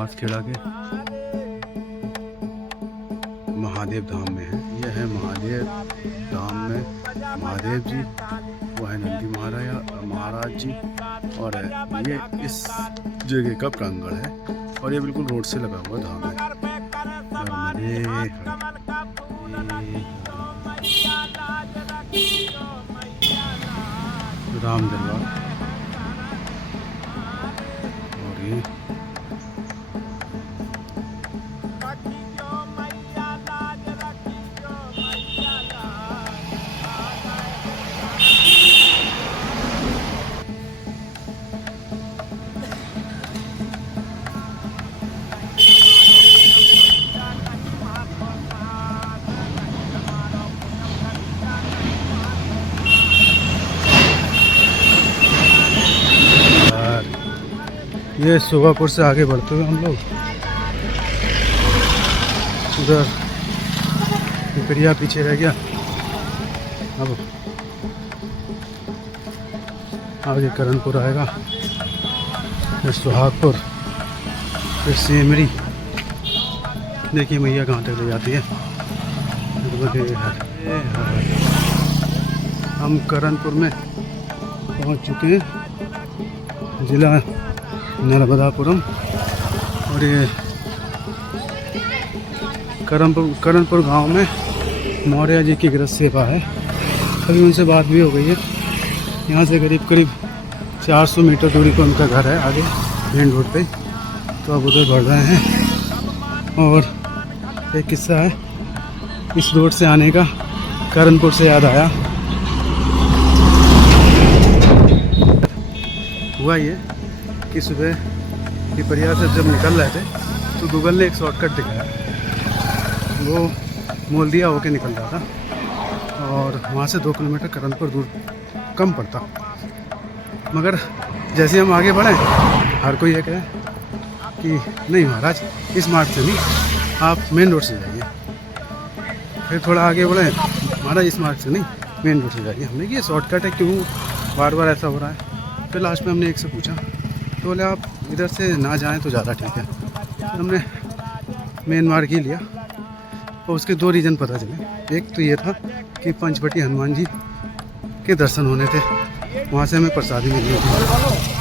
बांसखेड़ा के महादेव धाम में है। यह है महादेव धाम में महादेव जी, वो है नंदी महाराज जी, और ये इस जगह का प्रांगण है और ये बिल्कुल रोड से लगा हुआ धाम है। राम दरबार और ये ये सुगापुर से आगे बढ़ते हुए हम लोग उधर पिपरिया पीछे रह गया। अब आगे करणपुर आएगा, फिर सुहागपुर, फिर सेमरी। देखिए मैया कहाँ तक ले जाती है। हम करणपुर में पहुँच चुके हैं, जिला नर्मदापुरम, और ये करणपुर गांव में मौर्य जी की गृह सेवा है। अभी उनसे बात भी हो गई है। यहाँ से करीब 400 मीटर दूरी पर उनका घर है, आगे मेन रोड पे। तो अब उधर बढ़ रहे हैं। और एक किस्सा है इस रोड से आने का, करणपुर से याद आया। हुआ ये कि सुबह पिपरिया से जब निकल रहे थे तो गूगल ने एक शॉर्टकट दिखाया, वो मोल्दिया होके निकल रहा था और वहाँ से 2 किलोमीटर करणपुर दूर कम पड़ता। मगर जैसे हम आगे बढ़े, हर कोई ये कहे कि नहीं महाराज, इस मार्ग से नहीं, आप मेन रोड से जाइए। फिर थोड़ा आगे बढ़े, महाराज इस मार्ग से नहीं, मेन रोड से जाइए। हमने कि ये शॉर्टकट है, क्यों बार बार ऐसा हो रहा है। फिर लास्ट में हमने एक से पूछा, तो बोले आप इधर से ना जाएं तो ज़्यादा ठीक है। फिर हमने मेन मार्ग ही लिया और उसके 2 रीज़न पता चले। एक तो ये था कि पंचवटी हनुमान जी के दर्शन होने थे, वहाँ से हमें प्रसादी मिली थी।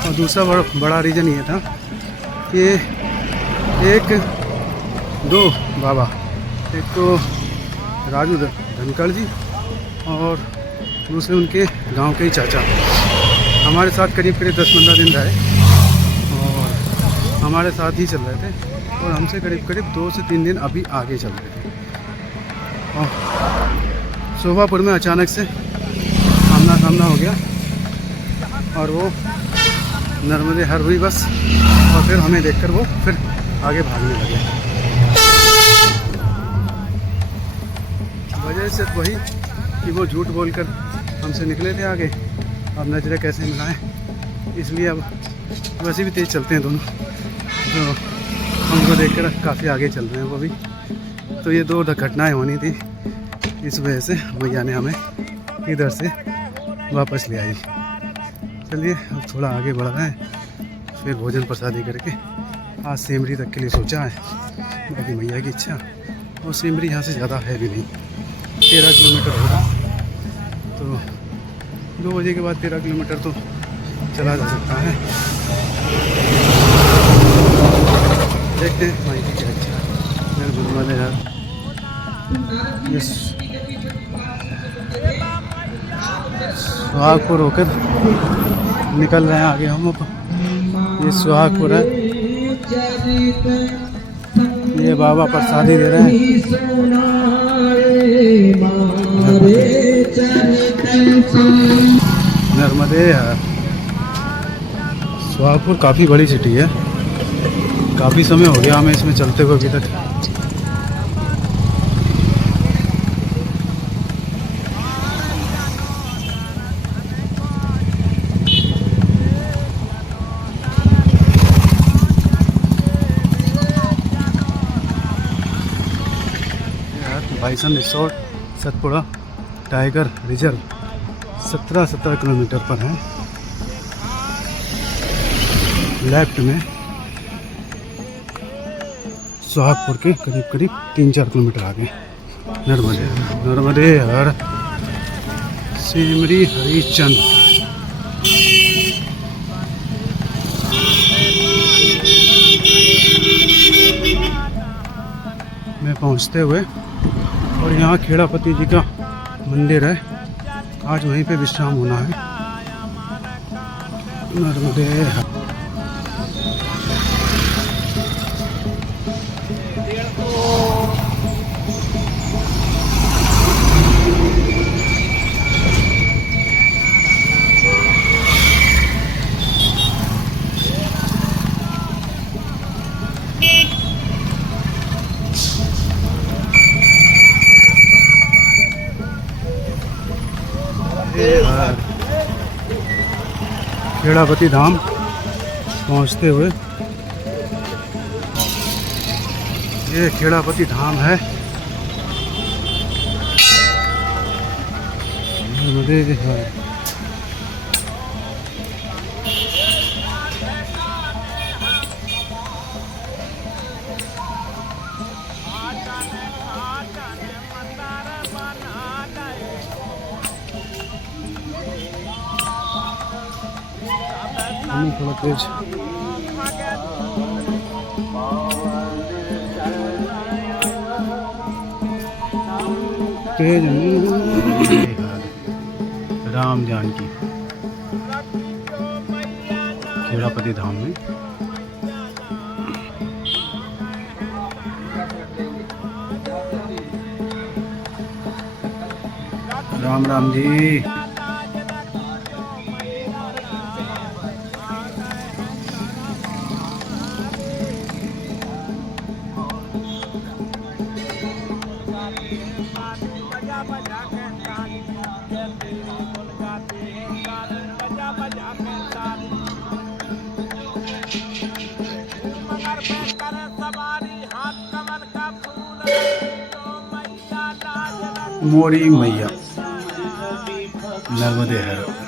और दूसरा बड़ा रीज़न ये था कि 2 बाबा, एक तो राजू धनखड़ जी और दूसरे उनके गांव के ही चाचा हमारे साथ करीब 10-15 दिन रहे और हमारे साथ ही चल रहे थे, और हमसे करीब 2 से 3 दिन अभी आगे चल रहे थे। और शोभापुर में अचानक से आमना सामना हो गया और वो नर्मदे हर हुई बस, और फिर हमें देखकर वो फिर आगे भागने लगे। वजह सिर्फ वही कि वो झूठ बोलकर हमसे निकले थे आगे। अब नजरें कैसे मिलाएं, इसलिए अब वैसे भी तेज़ चलते हैं दोनों, तो हमको देखकर काफ़ी आगे चल रहे हैं वो भी। तो ये 2 घटनाएं होनी थी, इस वजह से भैया ने हमें इधर से वापस ले आई। चलिए अब थोड़ा आगे बढ़ रहे हैं, फिर भोजन प्रसादी करके आज सेमरी तक के लिए सोचा है, बाकी मैया की इच्छा। और सेमरी यहाँ से ज़्यादा है भी नहीं, 13 किलोमीटर होगा। तो 2 बजे के बाद 13 किलोमीटर तो चला जा सकता है। देखते हैं भाई की क्या इच्छा है। मेरे गुरुवाले यार सुहागपुर होकर निकल रहे हैं आगे हम। ये सुहागपुर है, ये बाबा प्रसादी दे रहे हैं। नर्मदे है। सुहागपुर काफ़ी बड़ी सिटी है, काफ़ी समय हो गया हमें इसमें चलते हुए अभी तक। Bison resort Satpura tiger reserve 17 kilometre पर है। लेफ्ट में सोहागपुर के करीब करीब 3-4 किलोमीटर आगे नर्मदे नर्मदे हर सिमरी हरिचंद। में पहुंचते हुए और यहाँ खेड़ापति जी का मंदिर है, आज वहीं पे विश्राम होना है। नर्मदे खेड़ापति धाम पहुंचते हुए, ये खेड़ापति धाम है। नर्मदे हर थोड़ा तेज तेज राम जानकी खेड़ापति धाम में। राम राम जी। मोरी मैया नर्मदे हर।